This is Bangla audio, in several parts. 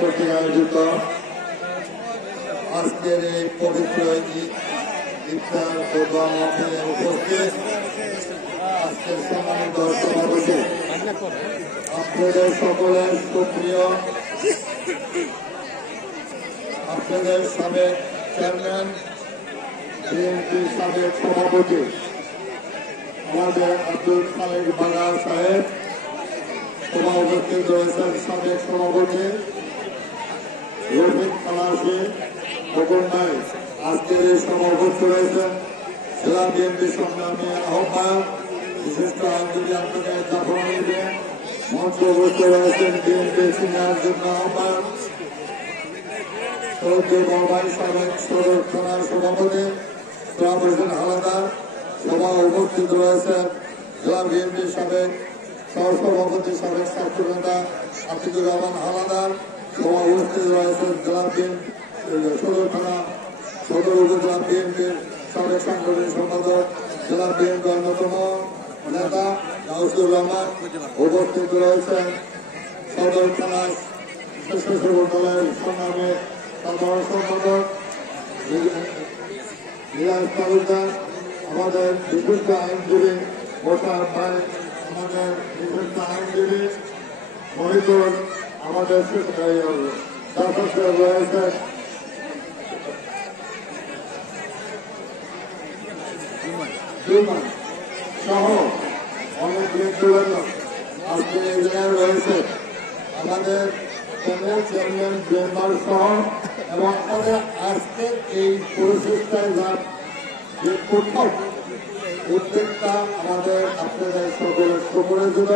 কর্তৃক আয়োজিত আজকের এই পবিত্র ইফতার ও দোয়া মাহফিলে উপস্থিত আজকের সম্মানিত সভাপতি, আপনাদের সকলের সুপ্রিয়, আপনাদের সাবেক চেয়ারম্যান, বিএনপি সাবেক সভাপতি আমাদের আব্দুল খালেক বাগা সাহেব, সভা উপস্থিত রয়েছেন সাবেক সভাপতি রফিক খালাসি খোকন ভাই, আজকের এই সভা উপস্থিত রয়েছেন জেলা বিএনপি সংগ্রামী আহ্বায়ক বিশিষ্ট আইনজীবী আন্তর্জাতিক জাফর আলী, মঞ্চ উপস্থিত রয়েছেন বিএনপি সিনিয়র যুগ্ম আহ্বায়ক চৌধুরী বড়ভাই সাবেক সদর থানার সভাপতি ইসলাম হোসেন হালাদার, সভা উপস্থিত রয়েছেন জেলা বিএনপি সাবেক সহসভাপতি সাবেক ছাত্র নেতা আতিকুর রহমান হালাদার, সভা উপস্থিত রয়েছেন জেলা বিএনপি সদর থানা সদর উপজেলা বিএনপির সাবেক সাংগঠনিক সম্পাদক জেলা বিএনপি অন্যতম নেতা নাউসুর রহমান, উপস্থিত রয়েছেন সদর থানা স্বেচ্ছাসেবক দলের সংগ্রামী সাধারণ সম্পাদক রিয়াজ তালুকদার, আমাদের বিশিষ্ট আইনজীবী মোশাররফ ভাই, আমাদের বিশিষ্ট আইনজীবী মহিতুল, আমাদের রয়েছেন সহ অনেক ব্যক্তিবর্গ আজকে এই জায়গায় রয়েছে, আমাদের চেয়ারম্যান মেম্বার সহ, এবং আমাদের আজকে এই পরিস্থিতিটায় যে প্রথম উদ্যোগটা আমাদের আপনাদের সকলের সুপরিচিত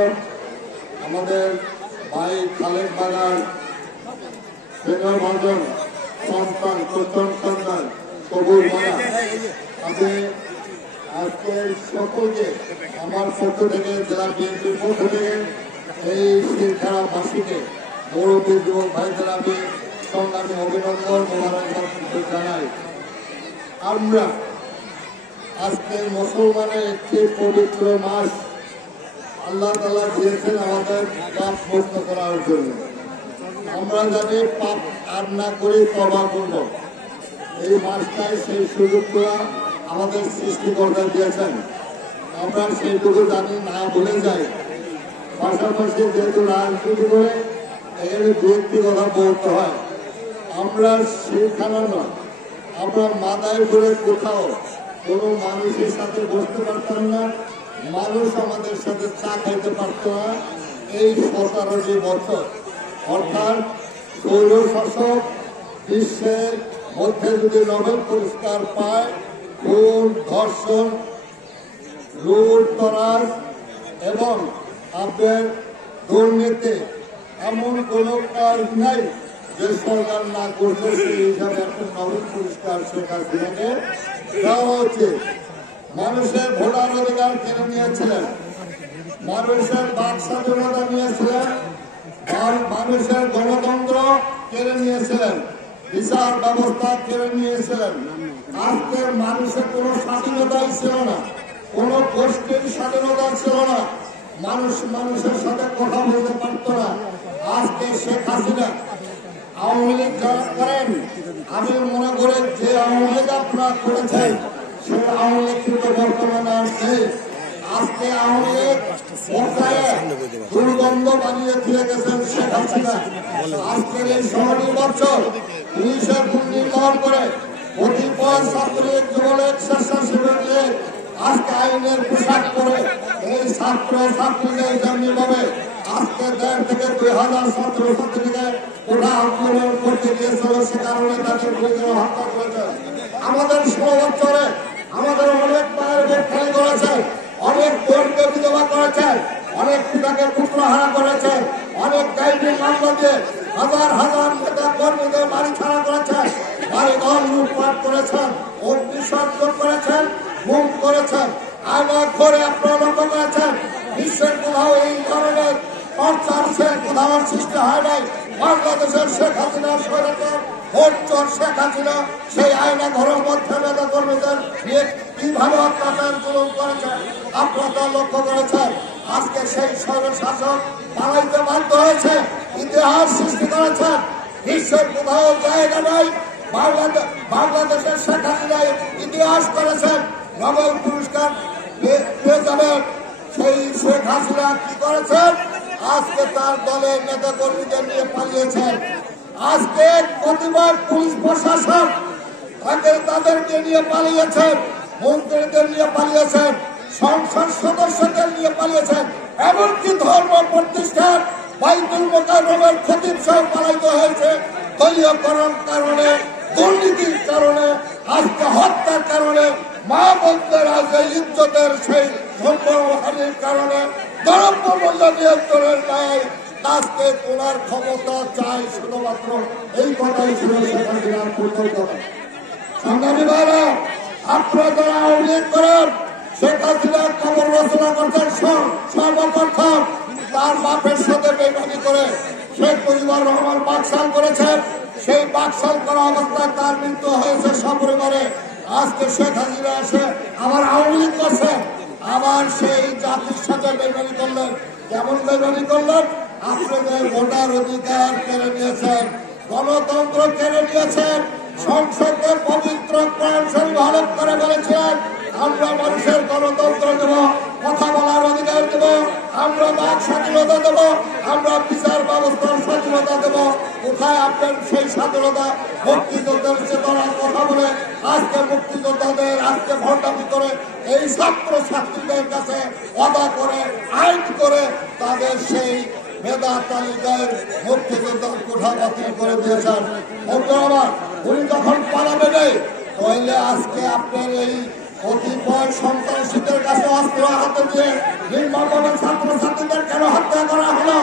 আমাদের ভাই খালেক বাগার সিনিয়র ভাজন সন্তান, প্রথম সন্তান কবুল বাগা, আপনি আজকে সকলকে আমার পক্ষ থেকে জেলা বিএনপির পক্ষ থেকে এই শিলখাড়াবাসীকে মুরব্বী যুবক ভাইদের আমি সংগ্রামী অভিনন্দন মোবারকবাদ জানাই। আমরা আজকে মুসলমানের একটি পবিত্র মাস আল্লাহ তাআলা দিয়েছেন আমাদের পাপ মুক্ত করার জন্য। আমরা জানি পাপ আর না করে তওবা করব, এই মাসটাই সেই সুযোগটা আমাদের সৃষ্টিকর্তা দিয়েছেন। আমরা সেইটুকু জানি না ভুলে যাই, পাশাপাশি যেহেতু রাজনীতি করে এখানে দু একটি কথা বলতে হয়। আমরা সেখানে নয়, আমরা মাথায় করে কোথাও কোনো মানুষের সাথে বসতে পারতাম না, মানুষ আমাদের সাথে চা খাইতে পারত না। এই 17টি বছর অর্থাৎ পৌর শাসক বিশ্বের মধ্যে যদি নোবেল পুরস্কার পায়, খুন, ধর্ষণ, লুটতরাজ এবং আপনার দুর্নীতি, এমন কোন কাজ নাই যে সরকার না করবে। সেই হিসাবে একটা নোবেল পুরস্কার শেখ হাসিনাকে দেওয়া উচিত। মানুষের ভোটার অধিকার কেড়ে নিয়েছিলেন, মানুষের বাক স্বাধীনতা নিয়েছিলেন, মানুষের গণতন্ত্র কেড়ে নিয়েছিলেন, বিচার ব্যবস্থা কেড়ে নিয়েছিলেন। আজকে মানুষের কোনো স্বাধীনতাই ছিল না, কোন গোষ্ঠীর স্বাধীনতা ছিল না, মানুষ মানুষের সাথে কথা বলতে পারত না। আজকে শেখ হাসিনা আওয়ামী লীগ যারা করেন, আমি মনে করি যে আওয়ামী লীগ আপনারা করেছেন সেই আওয়ামী লীগ কিন্তু বর্তমানে আসছে। আজকে আওয়ামী লীগ দুর্গন্ধ বানিয়ে ফিরে গেছেন শেখ হাসিনা। আজকের এই সহনির্বাচন পুলিশের নির্মাণ করে কতিপয় ছাত্রলীগ, যুবলীগ, স্বেচ্ছাসেবক লীগ আজকে আইনের পোশাক পরে এই ছাত্র ছাত্রীদের যেমনি ভাবে আজকে 1,500 থেকে 2,000 ছাত্র ছাত্রীকে ওরা আন্দোলন করতে গিয়েছিল, সে কারণে তাদের বিরুদ্ধে হত্যা করেছে। আমাদের 16 বছরে আমাদের অনেক মায়ের বেখানি করেছেন, অনেক বোনকে বিধবা করেছেন, অনেক পিতাকে পুত্রহারা করেছেন, অনেক গাইডি মামলা দিয়ে হাজার হাজার নেতা কর্মীদের বাড়ি ছাড়া করেছেন, বাড়িঘর লুটপাট করেছেন, অগ্নিসংযোগ করেছেন, গুম করেছেন। আয়না করে আপনারা লক্ষ্য করেছেন বিশ্বের কোথাও এই ধরনের অর্চার কোথাও সৃষ্টি হয় নাই। বাংলাদেশের শেখ হাসিনা ভোটচোর শেখ হাসিনা সেই আইনা ঘরের মধ্যে নেতা কর্মীদের কিভাবে অত্যাচার জুলুম করেছেন আপনারা লক্ষ্য করেছেন। আজকে সেই স্বৈর শাসক পালাইতে বাধ্য হয়েছে। হয়েছে, ইতিহাস সৃষ্টি করেছেন। বিশ্বের কোথাও জায়গা নাই। বাংলাদেশের শেখ হাসিনা ইতিহাস করেছেন, নোবেল পুরস্কার পেয়ে যাবেন। সেই শেখ হাসিনা কি করেছেন? আজকে তার দলের নেতা কর্মীদের নিয়ে পালিয়েছেন। আজকে প্রতিবার পুলিশ প্রশাসন তাদেরকে নিয়ে পালিয়েছেন, মন্ত্রীদের নিয়ে পালিয়েছেন, সংসদ সদস্যদের নিয়ে পালিয়েছেন, এমনকি ধর্ম প্রতিষ্ঠান বাইতুল মুকাররমের খতিব সহ পালাইত হয়েছে। দলীয়করণ কারণে, দুর্নীতির কারণে, আজকে হত্যার কারণে, মা বোনদের আজকে ইজ্জতের সেই সম্মানহানির কারণে, দ্রব্য মূল্য নিয়ন্ত্রণের নাই। আজকে তোলার ক্ষমতা চাই শুধুমাত্র এই কথাই ছিল শেখ হাসিনার পরিকল্পনা। সংগ্রামী ভাইরা, আপনারা যারা উল্লেখ করেন শেখ হাসিনার খবর রচনা করছেন সর্বপ্রথম তার বাপের সাথে বেইমানি করে শেখ মুজিবুর রহমান বাকশাল করেছেন। সেই বাকশাল করা অবস্থায় তার মৃত্যু হয়েছে সপরিবারে। আজকে শেখ হাসিনা এসে আবার আওয়ামী লীগ করছে, আবার সেই জাতির সাথে বেইমানি করলেন। কেমন বেইমানি করলেন? আপনাদের ভোটার অধিকার কেড়ে নিয়েছেন, গণতন্ত্র কেড়ে নিয়েছেন। সংসদের পবিত্র প্রাণ শরীফ হলফ করে বলেছিলেন আমরা মানুষের গণতন্ত্র দেব, কথা বলার অধিকার দেব, আমরা বাক স্বাধীনতা দেব, আমরা বিচার ব্যবস্থার স্বাধীনতা দেব। কোথায় আপনার সেই স্বাধীনতা? মুক্তিযোদ্ধার চেতনার কথা বলে আজকে মুক্তিযোদ্ধাদের আজকে ভণ্ডামি করে এই ছাত্র ছাত্রীদের কাছে অদা করে আইন করে তাদের সেই মেধা তালিকায় মুক্তিযোদ্ধার কোঠা বাতিল করে দিয়েছেন। আমার উনি যখন পালাবে নেই তাহলে আজকে আপনার এই কতিপয় সন্ত্রাসীদের কাছে অস্ত্র হাতে দিয়ে নির্মমভাবে ছাত্রছাত্রীদের কেন হত্যা করা হলো?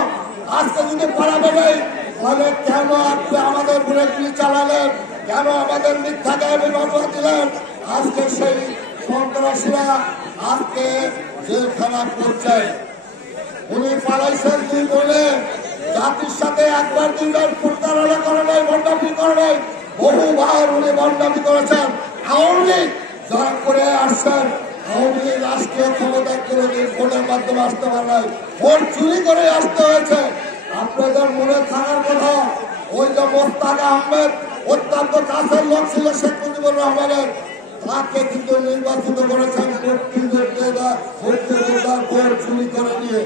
আজকে যদি পালাবে নেই তাহলে কেন আপনি আমাদের উপরে গুলি চালালেন? কেন আমাদের মিথ্যা গায়ে মামলা দিলেন? আজকে সেই সন্ত্রাসীরা আজকে জেলখানা করছে। উনি পালাইছেন তুই বলে জাতির সাথে একবার দুইবার প্রতারণা করে নাই, ভণ্ডামি করে নাই, বহুবার উনি ভণ্ডামি করেছেন। আওয়ামী লীগ যারা করে আসছেন, আওয়ামী লীগ রাষ্ট্রীয় ক্ষমতায় কোনোদিন ভোটের মাধ্যমে আসতে পারে নাই, ভোট চুরি করে আসতে হয়েছে। আপনাদের মনে থাকার কথা, ওই যে মোস্তাক আহমেদ অত্যন্ত কাছের লোক ছিল শেখ মুজিবুর রহমানের, তাকে কিন্তু নির্বাচিত করেছেন ভোট চুরি করে নিয়ে।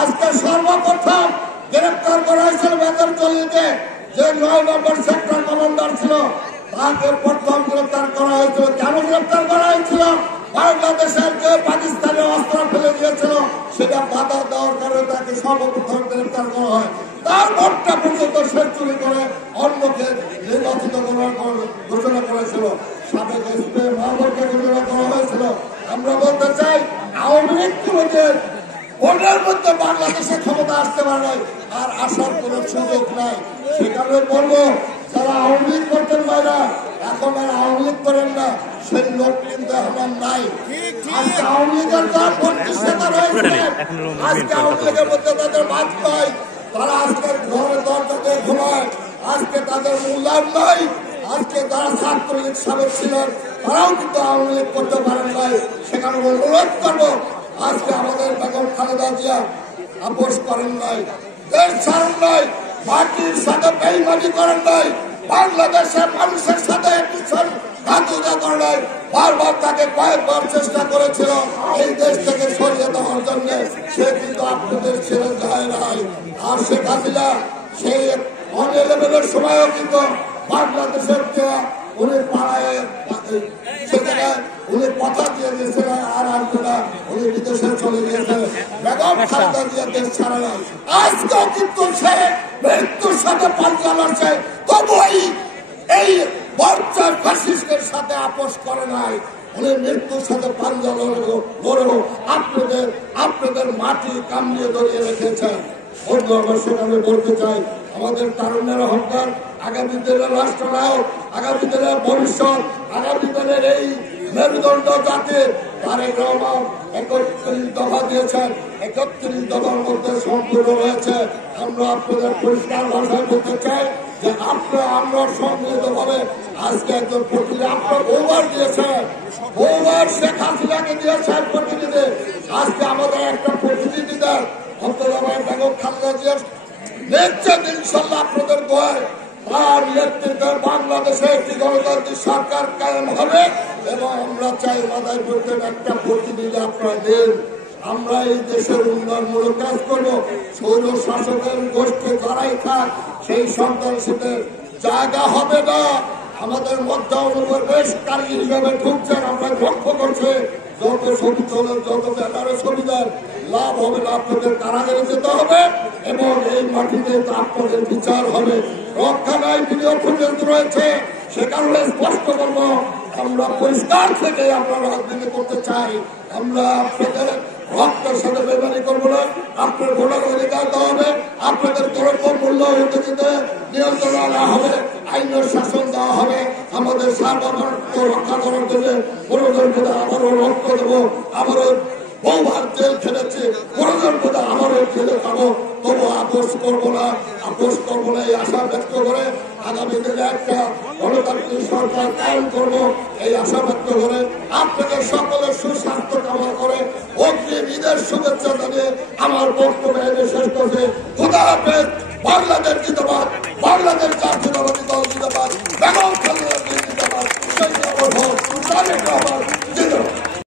আজকে সর্বপ্রথম গ্রেপ্তার করা হয়েছিল মেজর জলিলকে, যে ৯ নম্বর সেক্টর কমান্ডার ছিল, তাকে প্রথম গ্রেপ্তার করা হয়েছিল। কেন গ্রেপ্তার করা হয়েছিল? বাংলাদেশের যে পাকিস্তানে অস্ত্র ফেলে দিয়েছিল সেটা বাধা দেওয়ার কারণে তাকে সর্বপ্রথম গ্রেপ্তার করা হয়। তার ভোটটা পর্যন্ত সে চুরি করে অন্যকে নির্বাচিত করার ঘোষণা করেছিল। সাবেক এসপি মাহবুবকে ঘোষণা করা হয়েছিল। আমরা বলতে চাই আওয়ামী লীগ কোনোদিন ভোটের মধ্যে বাংলাদেশে ক্ষমতা আসতে পারে নাই, আর আসার কোন সুযোগ নাই। সেখানে বলবো যারা আওয়ামী লীগ করতেন ভাইরা, এখন আর আওয়ামী লীগ করেন না, সেই লোক কিন্তু এখন নাই। আজকে আওয়ামী লীগের যা প্রতিষ্ঠাতা রয়েছে, আজকে আওয়ামী লীগের মধ্যে তাদের বাদ পায়, তারা আজকে ঘরে দরজা দিয়ে ঘুমায়, আজকে তাদের মূল্যায়ন নাই। আজকে যারা ছাত্রলীগ সাবেক ছিলেন তারাও কিন্তু আওয়ামী লীগ করতে পারেন নাই। সেখানে অনুরোধ করবো আজকে আমাদের বেগম খালেদা জিয়া আপোষ করেন নাই, দেশ ছাড়েন নাই, পার্টির সাথে বেইমানি করেন নাই, বাংলাদেশের মানুষের সাথে ঘাতকতা করে নাই। বারবার তাকে কয়েকবার চেষ্টা করেছিল এই দেশ থেকে সরিয়ে দেওয়ার জন্য, সে কিন্তু আপনাদের ছেড়ে যায় নাই। আর শেখ হাসিনা সেই অন-11-এর সময়ও কিন্তু বাংলাদেশের উনি পাড়ায় সেখানে উনি কথা দিয়ে দিয়েছিলেন আর আসবে না, উনি বিদেশে চলে গিয়েছে। বেগম খালেদা জিয়া দেশ ছাড়া নাই, আজকেও কিন্তু সে মৃত্যুর সাথে পাল্লা লড়ছে, তবু এই বর্ষার ফ্যাসিস্টের সাথে আপোষ করে নাই। উনি মৃত্যুর সাথে পাল্লা লড়েও আপনাদের মাটি কামড়িয়ে ধরিয়ে রেখেছেন। আমি বলতে চাই আমাদের তারুণ্যের অহংকার, আগামী দিনের রাষ্ট্রনায়ক, আগামী দিনের ভবিষ্যৎ, আগামী দিনের এই মেরুদণ্ড জাতির তারেক রহমান ৩১ দফা দিয়েছেন। ৩১ দফার মধ্যে সম্পূর্ণ রয়েছে। আমরা আপনাদের পরিষ্কার ভাষায় বলতে চাই যে আমরা সম্মিলিত ভাবে আজকে একজন প্রতিনিধি আপনার বহুবার দিয়েছেন, বহুবার শেখ হাসিনাকে দিয়েছেন প্রতিনিধি, আজকে আমাদের একটা প্রতিনিধি দেন অন্তত বেগম খালেদা জিয়ার নিশ্চিত ইনশাল্লাহ আপনাদের দোয়ায় তার নেতৃত্বে বাংলাদেশে একটি গণতান্ত্রিক সরকার কায়েম হবে এবং আমরা চাই মাদার বিরুদ্ধে একটা প্রতিনিধি আপনারা দেন। আমরা এই দেশের উন্নয়নমূলক কাজ করবো। সৌর শাসকের গোষ্ঠী যারাই থাক সেই সন্ত্রাসীদের জায়গা হবে না। আমাদের মধ্যে অনুপ্রবেশকারী হিসাবে ঢুকছেন, আমরা লক্ষ্য করছে যত ছবি তোলেন, যত ব্যাপারে সুবিধার লাভ হবে না, আপনাদের কারাগারে যেতে হবে এবং এই মাটিতে আপনাদের বিচার হবে। রক্ষাগায় বিনিয়োগ পর্যন্ত রয়েছে, সে কারণে স্পষ্ট করবো আমরা পরিষ্কার থেকে আমরা রাজনীতি করতে চাই। আমরা আপনাদের রক্তের সাথে বেমানি করবো না। আপনার ভোটার অধিকার দেওয়া হবে, আপনাদের দ্রব্য মূল্য উন্নতিতে নিয়ন্ত্রণ আনা হবে, আইনের শাসন দেওয়া হবে। আমাদের সার্বভৌমত্ব রক্ষা করার জন্য প্রয়োজন বোধ আবারও রক্ত দেবো, আবারও বহুবার জেল খেলেছি, প্রয়োজন বোধ আবারও খেলে খাবো, তবু আপোষ করবো না, আপোষ করবো না এই আশা ব্যক্ত করে আগামী দিনে একটা গণতান্ত্রিক সরকার কায়েম করবো এই আশা ব্যক্ত করে আপনাদের সকলের সুস্বাস্থ্য কামনা করে অগ্রিম ঈদের শুভেচ্ছা জানিয়ে আমার বক্তব্য এনে শেষ করছে। খোদা হাফেজ। বাংলাদেশ জিন্দাবাদ, বাংলাদেশ জাতীয়তাবাদী দল জিন্দাবাদ।